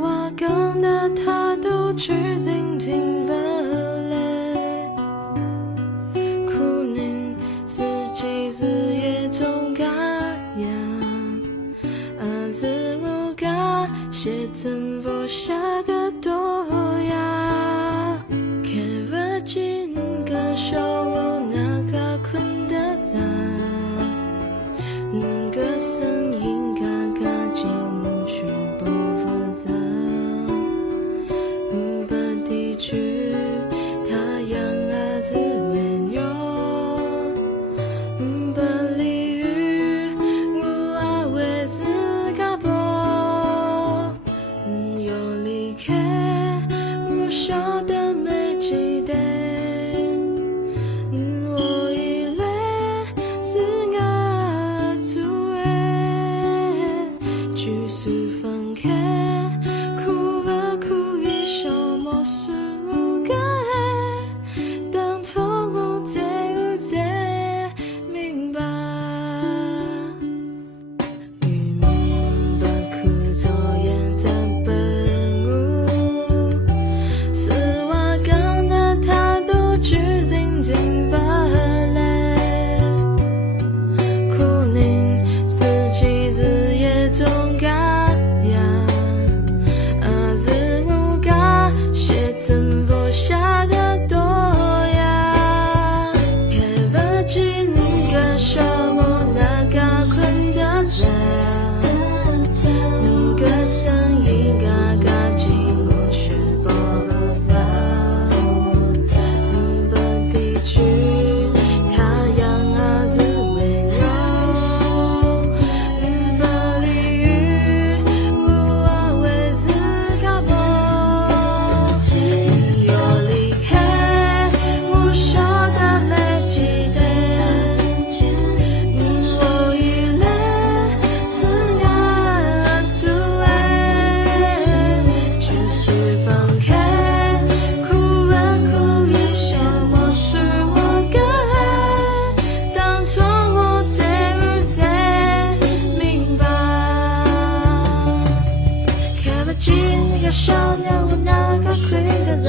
話講得他都去靜靜不累，苦寧四季四葉中嘎呀，自我嘎寫曾佛下個多呀，看不見個手我那個困得在，個聲音嘎嘎進無去不負責，不地區他養兒子為牛，不理喻我愛為自嘎波，有離開我曉得沒記得，我以淚自我阻礙，繼續分開，哭吧哭一首莫是無解，當痛我才明白，明白苦作業在本無，是我講的他都去靜靜吧累，苦寧四季四葉中嘎呀，自我嘎寫曾佛下個多呀，看不見個手我那個困得在，個聲音嘎嘎進我卻不在，不地區他養兒子為牛，不理喻我愛為自嘎波，有離開我曉得沒記得，我以淚自我阻礙，繼續放開，哭吧哭一首莫是我該，當初我才明白，看不見個小鳥我那個困得在，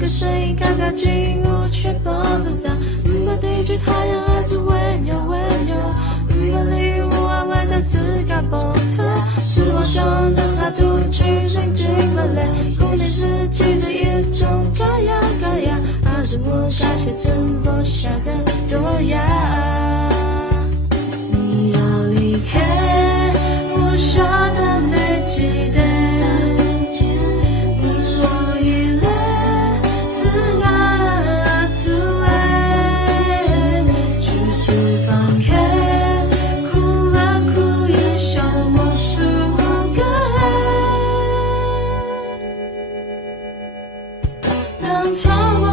個聲音嘎嘎進我卻不在，不地區他養兒子為牛為牛，不理喻我愛為的自嘎波特，是我講的他都去靜靜不累，苦寧四季四葉中嘎呀嘎呀，是我嘎寫曾佛下個多呀，你要離開我曉得沒記得，我以淚自我阻礙，繼續放開，哭吧哭一首莫是我該，當初我